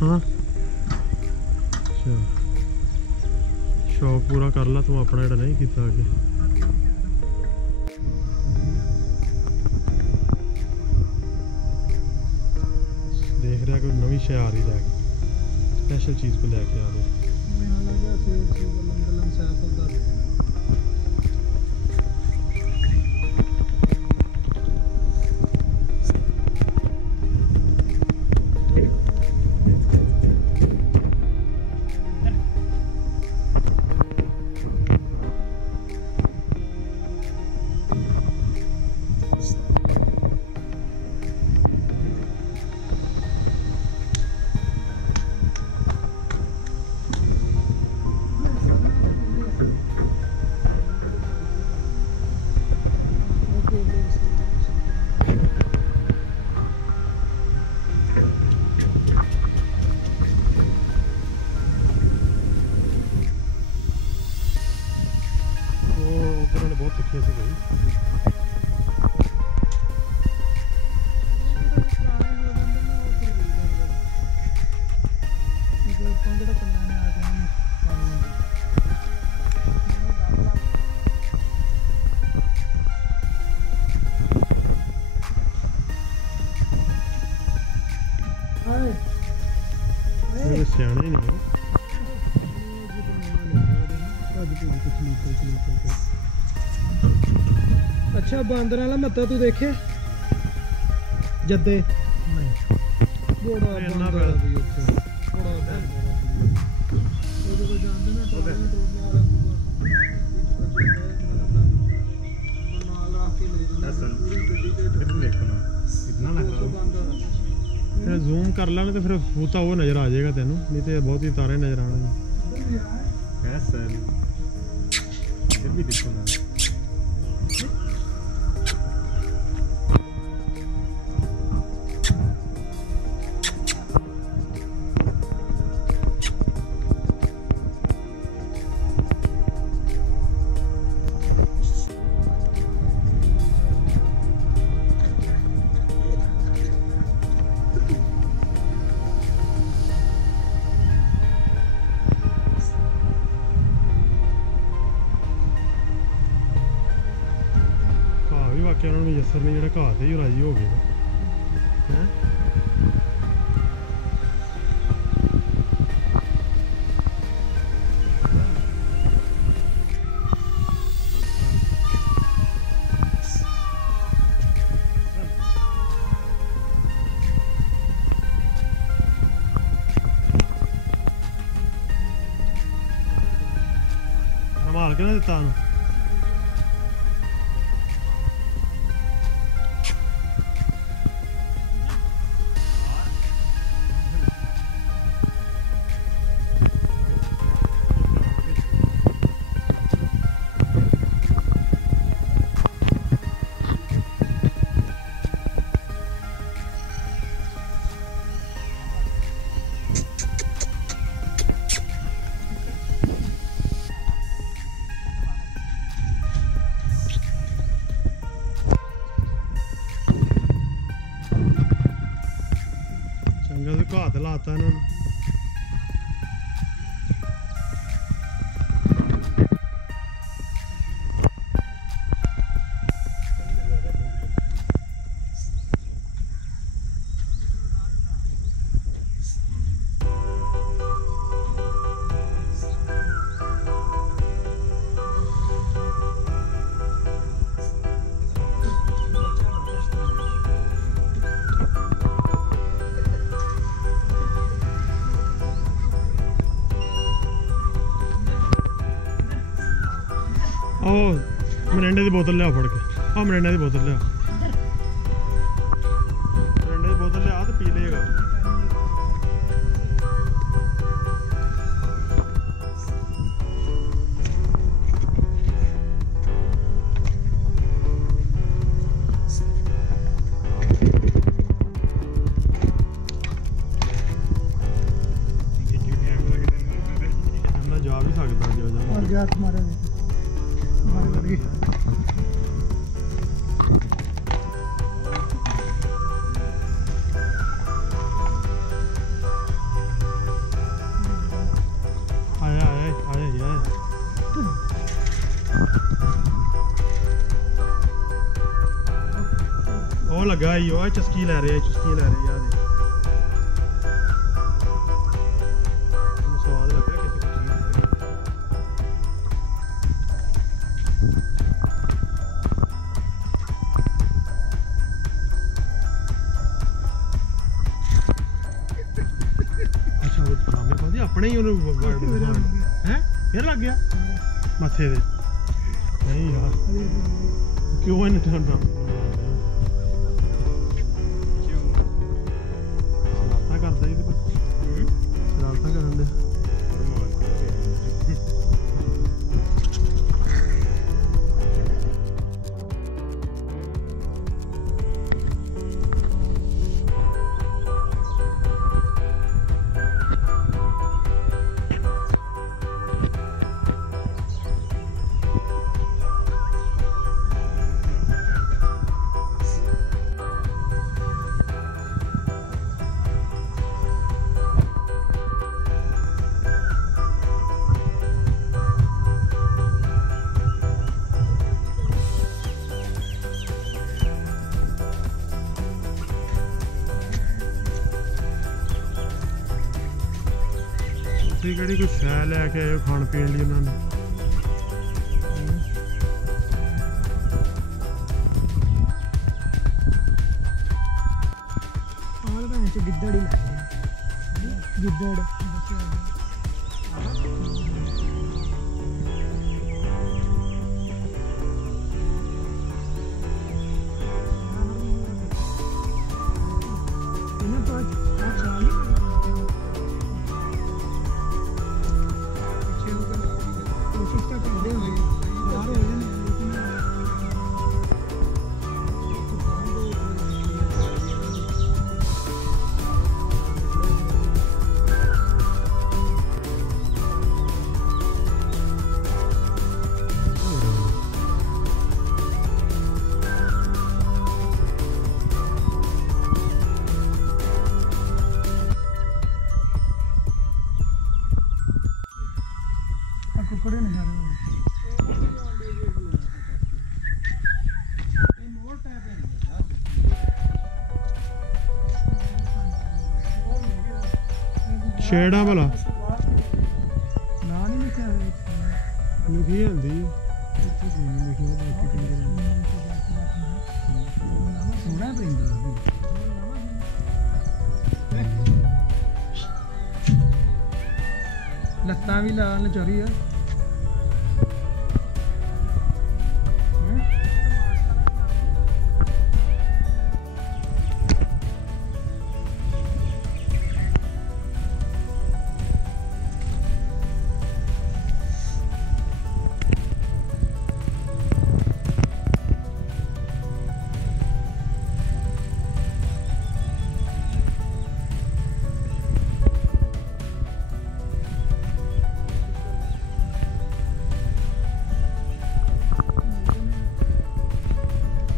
हाँ अच्छा शौक पूरा कर ला तू अपना जेड़ा नहीं किया अगे देख रहा कोई नवी शे आ रही लैके स्पैशल चीज़ को लैके आ रहे बहुत दुखी से गई सियाने ही नहीं है अच्छा बांदर वाला मत्ता तू देखे जद्दे नहीं बड़ा बांदर भी ਉੱਥੇ बड़ा बांदर ਉਹ ਜਦੋਂ ਜਾਂਦੇ ਨਾ ਟੋਲੇ ਵਾਲਾ ਨਾਲ ਰੱਖ ਕੇ ਲੈ ਜਾਂਦੇ ਪੂਰੀ ਗੱਡੀ ਤੇ ਦੇਖਣਾ इतना ना करो फिर जूम कर लेना तो फिर बूता वो नज़र आ जाएगा तेनू नहीं तो बहुत ही तारे नज़र आने कैसे फिर भी देखो ना कि उन्होंने जसर ने जो घाह से ही राजी हो गए हैं संभाल के ना दिता घाह तो लाता इन्होंने मरिंडे की बोतल लिया फड़ के हाँ मरिंडे की बोतल लिया मरिंडे की बोतल लिया तो पी लेगा जा भी सकता जो तुम्हारे लगी ਉਹ ਲੱਗਾ ਈ ਉਹ ਚਸਕੀ ਲੈ ਰਿਹਾ ਚਸਕੀ ਲੈ ਰਿਹਾ ਯਾਦ ਮੈਨੂੰ ਸਵਾਦ ਲੱਗਾ ਕਿਤੇ ਕੁਝ ਚੀਜ਼ ਅੱਛਾ ਉਹ ਡਰਾਮੇ ਪਾਉਂਦੇ ਆਪਣੇ ਹੀ ਉਹਨੂੰ ਹੈ ਫੇਰ ਲੱਗ ਗਿਆ ਮੱਥੇ ਦੇ ਨਹੀਂ ਯਾਰ ਕਿਉਂ ਇਹਨੇ ਠੰਡਾ ਸ਼ਰਾਰਤਾਂ ਕਰਦਾ ਇਹਦੇ ਪਰ ਸ਼ਰਾਰਤਾਂ ਕਰਨ ਦੇ ਤੁਸੀਂ ਕਿਹੜੀ ਕੋਈ ਸ਼ੈ ਲੈ ਕੇ ਆਏ ਹੋ ਖਾਣ ਪੀਣ ਲਈ ਉਹਨਾਂ ਨੇ ਆਹ ਤਾਂ ਵਿੱਚ ਗਿੱਦੜ ਹੀ ਲੱਗਦਾ ਗਿੱਦੜ ਇਹਨਾਂ ਤੋਂ ਅੱਛਾ ਨਹੀਂ कोशिश तो करते हुए बाहर हो जाए कुकड़े नहीं ਛੇੜਾ ਭਲਾ ना नहीं लिखा ਲਿਖੀ ਜਾਂਦੀ सोना पैंदा ਲੱਤਾਂ ਵੀ ਲਾਲ ਚਰੀ ਆ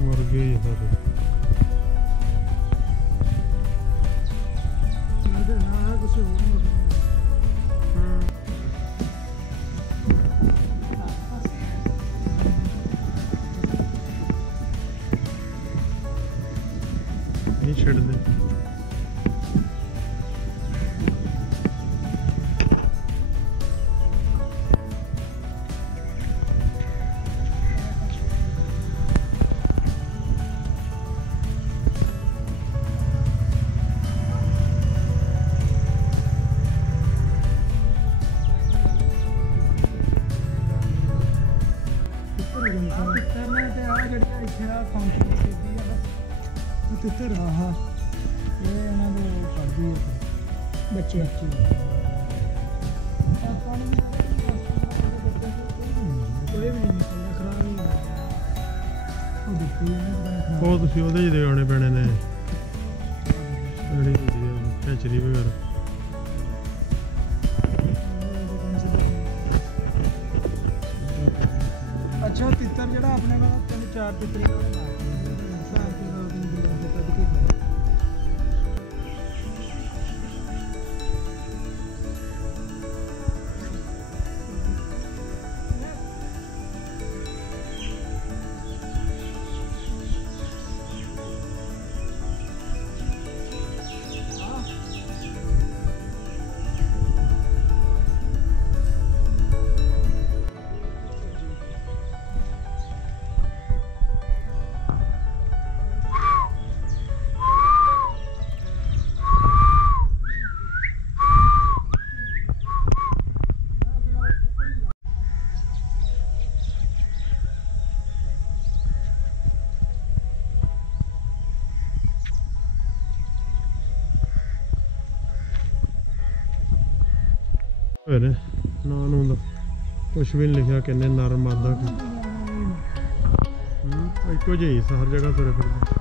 ਮੁਰਗੇ ਹੀ ਸਾਰੇ ਇਹਦੇ ਨਾਲ ਕੁਝ ਹੋਰ ਨਹੀਂ ਛੱਡਦੇ ਤਿੱਤਰ ਤੇ ਆ ਜਿਹੜੀ ਇੱਥੇ ਆ ਫੰਕਸ਼ਨ ਕੀਤੀ ਆ ਉਹ ਤਿੱਤਰ ਆਹ ਇਹ ਇਹਨਾਂ ਦੇ ਕਰਦੀ ਆ ਬੱਚੇ ਆਪਾਂ ਨੂੰ ਕੋਈ ਵੀ ਨਹੀਂ ਨਿਕਲਦਾ ਖਰਾਬ ਨਹੀਂ ਉਹ ਦਿੱਤੀ ਨਾ ਉਹ ਤੁਸੀਂ ਉਹਦੇ ਹੀ ਦੇਣੇ ਪੈਣੇ ਨੇ ਜਿਹੜੀ ਹੁੰਦੀ ਹੈ ਖੇਚਰੀ ਵਗੈਰਾ ਅੱਛਾ ਤਿੱਤਰ ਜਿਹੜਾ ਆਪਣੇ ਕੋਲ 3-4 ਤਿੱਤਰੀ ਵਾਲੇ ਹੋਏ ਨੇ ਨਾ ਨੂੰ ਦਾ ਕੁਛ ਵੀ ਨਹੀਂ ਲਿਖਿਆ ਕਿੰਨੇ ਨਰਮ ਆਦਾ ਇੱਕੋ ਜਿਹੀ ਹਰ ਜਗ੍ਹਾ ਤੁਰੇ ਫਿਰਦੇ